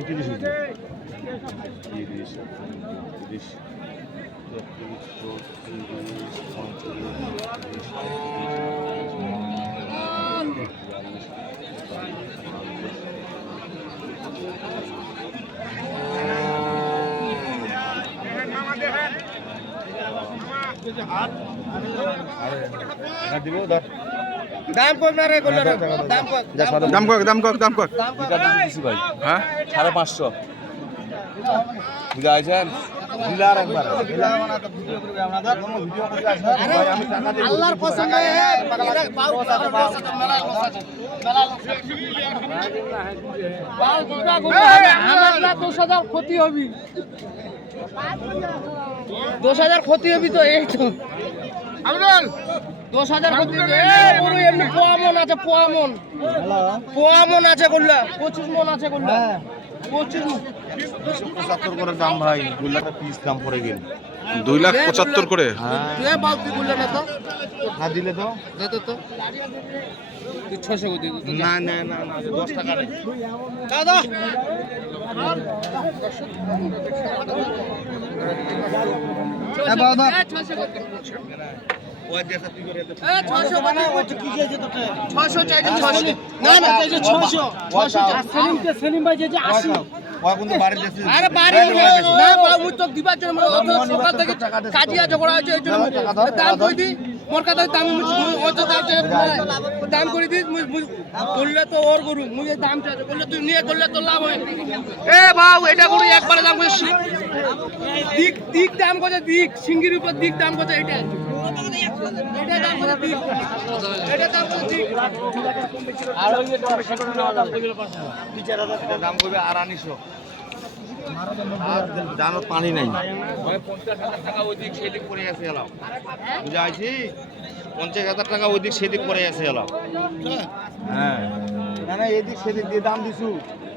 উনত্রিশ তিরিশ তিরিশ দিব ধর দাম কম না রে দাম কম দাম ভাই হ্যাঁ সাড়ে পাঁচশো বুঝা আছেন দিলার একবার আল্লাহর পছন্দ এটা বাউ মেলা লোক আছে মেলা লোক আমার না দশ হাজার ক্ষতি হবি। দশ হাজার ক্ষতি হবি তো এই তো। দশ হাজার এমনি পোয়া মন আছে পোয়া মন পোয়া মন আছে করলা পঁচিশ মন আছে করলা পঁচিশ মন। পঁচাত্তর করে দাম ভাই দুই লাখ পিস দাম পড়ে গেল। দুই লাখ পঁচাত্তর করে? হ্যাঁ। তো। দিলে তো। দে তো। ছশো করে দিবি? না না না না দশ টাকা নেই। দাদা। ছশো মানে ছশো ছশো না না ছশো ছশো সেলিম ভাই যে আশি ওই কিন্তু বাড়ির আরে বাড়ি না বাবু তো দিবার জন্য অত সকাল থেকে কাজিয়া ঝগড়া আছে এই জন্য দাম মোর কথা দাম অত দাম দাম করে করলে তো ওর গরু মুই এই দাম চাই করলে তুই নিয়ে করলে তো লাভ হয়। এ বাবু এটা গরু একবারে দাম করে দিক দিক দাম কত দিক সিঙ্গির উপর দিক দাম কত এটা পানি নাই পঞ্চাশ হাজার টাকা ওই দিক সেদিক পড়ে আছে এলাম। হ্যাঁ এদিক সেদিক দিয়ে দাম দিছু,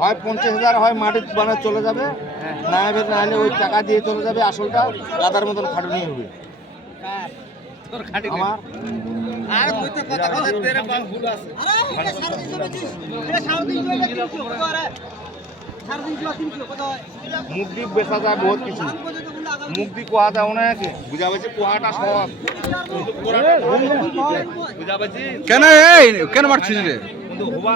হয় পঞ্চাশ হাজার, হয় মাটি বানা চলে যাবে, না এবার না হলে ওই টাকা দিয়ে চলে যাবে আসলটা গাদার মতন খাটুনি হবে আমার আর মুই তো কথা কথা তেরে বাম ভুল আছে। মুখ দিয়ে বেচা যায় বহুত কিছু। মুখ দিয়ে কোয়া যায় অনেকে বুঝা পাচ্ছি কোয়াটা সব। বুঝা পাচ্ছি কেন এই কেন মারছিস রে? কিন্তু হুবা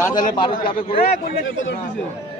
না দিলে বাড়ি যাবে করে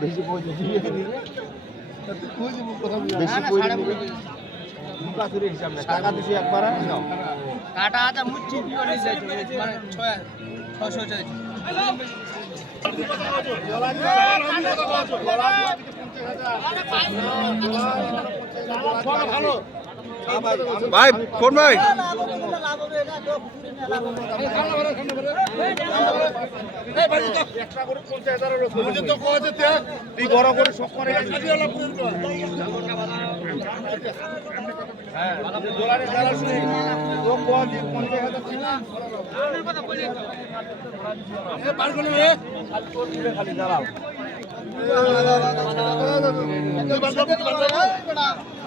বেশি পয়সা দিয়ে দিলে বেশি পয়সা টাকা দিছি একবার কাটা মুচ্ছি যাইছো মানে চাইছো। ভাই কোন ভাই হ্যাঁ খালি দাঁড়াও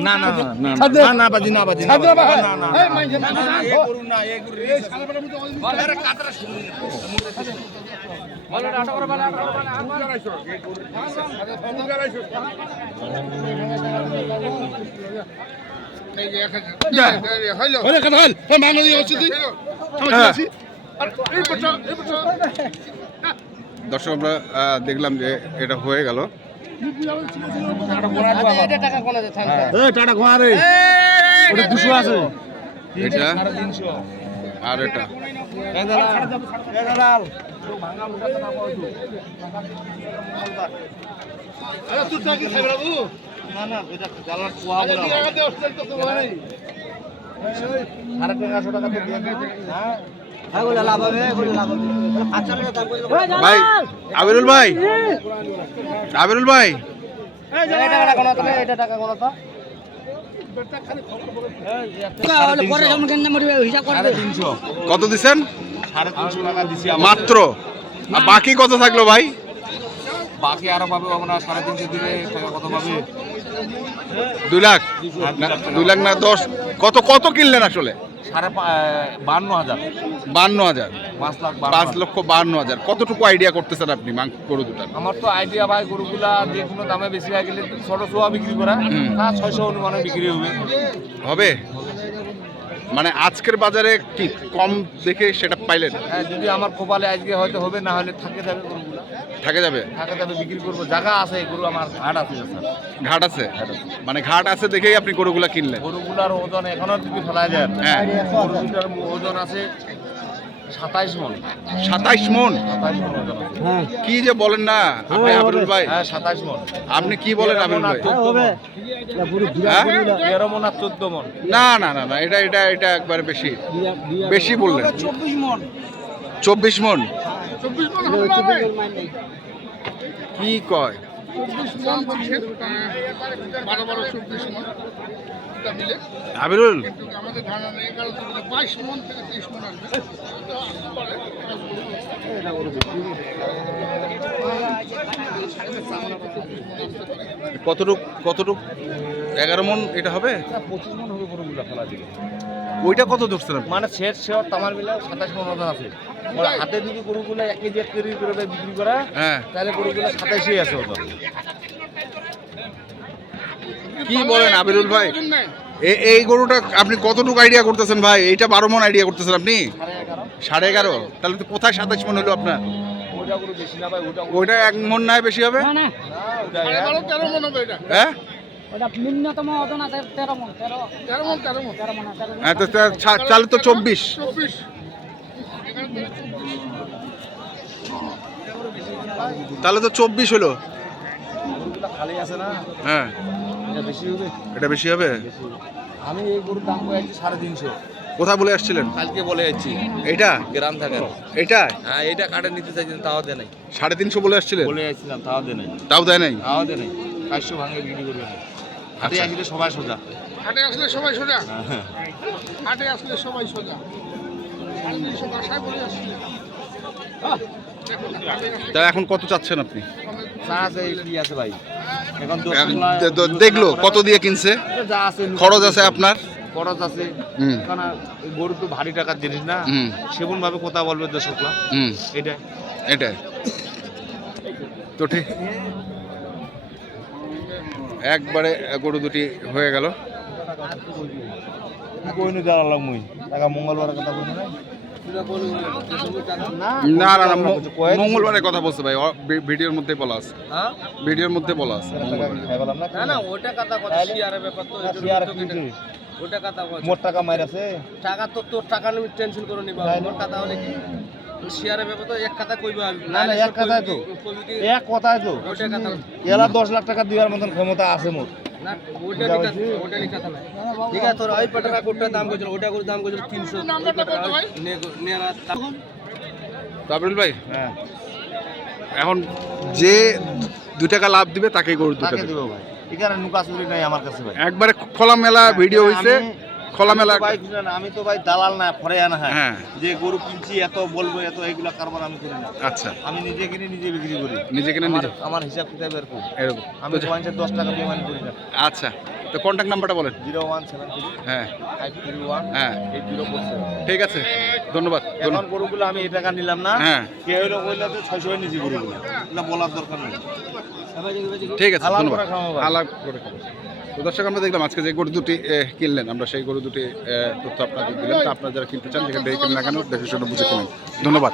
না আচ্ছা না না দর্শক আমরা দেখলাম যে এটা হয়ে গেল দুশো আছে এটা আর এটা টাকা না না জ্বালার কুয়া ভাই সাড়ে তিনশো টাকা তো দিয়ে দিন। হ্যাঁ ভাই আবিরুল ভাই আবিরুল ভাই কত দিছেন মাত্র? আর বাকি কত থাকল ভাই? বাকি আরও পাবে আমরা সাড়ে তিনশো দিলে টাকা কত পাবে? দুই লাখ? দুই লাখ না দশ? কত কত কিনলেন আসলে? সাড়ে বান্ন হাজার। বান্ন হাজার। পাঁচ লাখ পাঁচ লক্ষ বান্ন হাজার। কতটুকু আইডিয়া করতেছেন আপনি মাংস গরু দুটার? আমার তো আইডিয়া ভাই গরুগুলা যে কোনো দামে বেশি হয়ে গেলে ছোটো ছোয়া বিক্রি করা। হুম। তা ছয়শো অনুমানে বিক্রি হবে। হবে? মানে আজকের বাজারে কি কম দেখে সেটা পাইলেন? হ্যাঁ যদি আমার কপালে আজকে হয়তো হবে না হলে থাকে যাবে গরুগুলা। থাকে যাবে? থাকে যাবে বিক্রি করব। জায়গা আছে গরু আমার ঘাট আছে ঘাট আছে? মানে ঘাট আছে দেখেই আপনি গরুগুলা কিনলেন? গরুগুলার ওজন এখনও যদি ফেলা যায় হ্যাঁ। ওজন আছে সাতাইশ মন। সাতাইশ কি যে বলেন না? আপনি আবিরুল ভাই। হ্যাঁ সাতাইশ মন। আপনি কি বলেন আবিরুল ভাই? চোদ্দ মন। হ্যাঁ? তেরো মন আর চোদ্দ মন। না না না না এটা এটা এটা একবারে বেশি। বেশি বললেন। চব্বিশ মন। চব্বিশ মন? কি কয়? চব্বিশ মন বারো বারো চব্বিশ মন। এটা মিলে আবিরুল কিন্তু আমাদের ধারণা নেই এগারো বাইশ মন থেকে তেইশ মন আসবে। কতটুক কতটুক? এগারো মন এটা হবে? পঁচিশ মন হবে গরুগুলা ফেলা ওইটা কত ধরছেন আপনি? মানে শেষ শেয়ার তামার মিলে সাতাশ মন ওজন আছে। ওরা হাতে যদি গরুগুলো এক কেজি এক কেজি করে বিক্রি করা হ্যাঁ। তাহলে গরুগুলো সাতাশই আছে ওজন কি বলেন আবিরুল ভাই? এ- এই গরুটা আপনি কতটুকু আইডিয়া করতেছেন ভাই? এইটা বারো মন আইডিয়া করতেছেন আপনি? সাড়ে এগারো? তাহলে তো কোথায় সাতাশ মন হলো আপনার? ওইটা গরু বেশি না ভাই ওইটা গরু- ওইটা এক মন নয় বেশি হবে? মন হ্যাঁ? মন মন মন। মন। হ্যাঁ তাহলে তো চব্বিশ। চব্বিশ। তাহলে তো চব্বিশ হলো। খালি আছে না? হ্যাঁ। এটা বেশি হবে? এটা বেশি হবে? আমি এই গরুর দাম করে যাচ্ছি সাড়ে তিনশো। কোথায় বলে আসছিলেন? কালকে বলে যাচ্ছি। এইটা? গ্রাম থাকেন। এইটা? হ্যাঁ এইটা কাটে নিতে চাইছেন তাও দে নাই। সাড়ে তিনশো বলে আসছিলেন? বলে যাচ্ছিলাম তাও দে নাই। তাও দেয় নাই? তাও দে নাই। চারশো ভাঙে বিক্রি করবে না। হাতে আচ্ছা। আসলে সবাই সোজা। হাটে আসলে সবাই সোজা? হাটে আসলে সবাই সোজা। সাড়ে তিনশো বাসায় বলে হাটে আসলে তা এখন কত চাচ্ছেন আপনি? আছে কি আছে ভাই? এখন দেখল কত দিয়ে কিনছে? যা আছে খরচ আছে আপনার? খরচ আছে। কারণ গরু তো ভারী টাকার জিনিস না। হুম। সেমন ভাবে কথা বলবে দর্শকরা হুম। এটা এটাই। তো ঠিক। একবারে গরু দুটি হয়ে গেল। কইনি দাঁড়ালাম মুই। টাকা মঙ্গলবার কথা বলি না না না না ম- মঙ্গলবারে কথা বলছে ভাই ভিডিওর মধ্যে বলা আছে। হ্যাঁ? ভিডিওর মধ্যে বলা আছে না না ওটা কথা কথা শেয়ারের ব্যাপার তো ওটা কথা কথা মোট টাকা টাকা তো তোর টাকা নিয়ে টেনশন করে নিবা আমার কথা হলে কি? শেয়ারের ব্যাপার তো এক কথা কইবা না, না, এক কথাই তো। এক কথাই তো ওটা কথা এলা দশ লাখ টাকা দেওয়ার মতন ক্ষমতা আছে মোট। না ওটা ওটা ঠিক আছে তোর ওই পটাকা কোটটা দাম কইছিল ওটা করে দাম কইছিল 300 নাম্বারটা কত ভাই? নেরা তাবরুল ভাই হ্যাঁ। এখন যে দু টাকা লাভ দিবে তাকে গরু দুটা তাকে দেবে। ভাই। এখানে নুকা চুরি নাই আমার কাছে ভাই। একবারে খোলা মেলা ভিডিও হয়েছে খোলামেলা ভাই শুনেন, আমি তো ভাই দালাল না ফরে আনা হয়। যে গরু কিনছি এত বলব এত এইগুলা কারবার আমি করি না। আচ্ছা। আমি নিজে কিনে নিজে বিক্রি করি। নিজে কিনে আমার- নিজে? আমার হিসাব কিতাব এরকম। এরকম। আমি দশ টাকা পেমেন্ট করি না। আচ্ছা। তো কন্ট্যাক্ট নাম্বারটা বলেন। জিরো ওয়ান সেভেন থ্রি হ্যাঁ। ফাইভ থ্রি ওয়ান হ্যাঁ। Eight zero four seven. ঠিক আছে। ধন্যবাদ। এখন গরুগুলো আমি এই টাকা নিলাম না। হ্যাঁ। কে হইল কইলে তো ছয়শো নিজি গরুগুলো। বলার দরকার নেই। ঠিক আছে ধন্যবাদ। করে। তো দর্শক, আমরা দেখলাম আজকে যে গরু দুটি কিনলেন। আমরা সেই গরু দুটি তথ্য আপনাদের দিলাম। তা আপনারা যারা কিনতে চান, যেখানে কিনে লাগানো দেখে শুনে বুঝে কিনেন। ধন্যবাদ।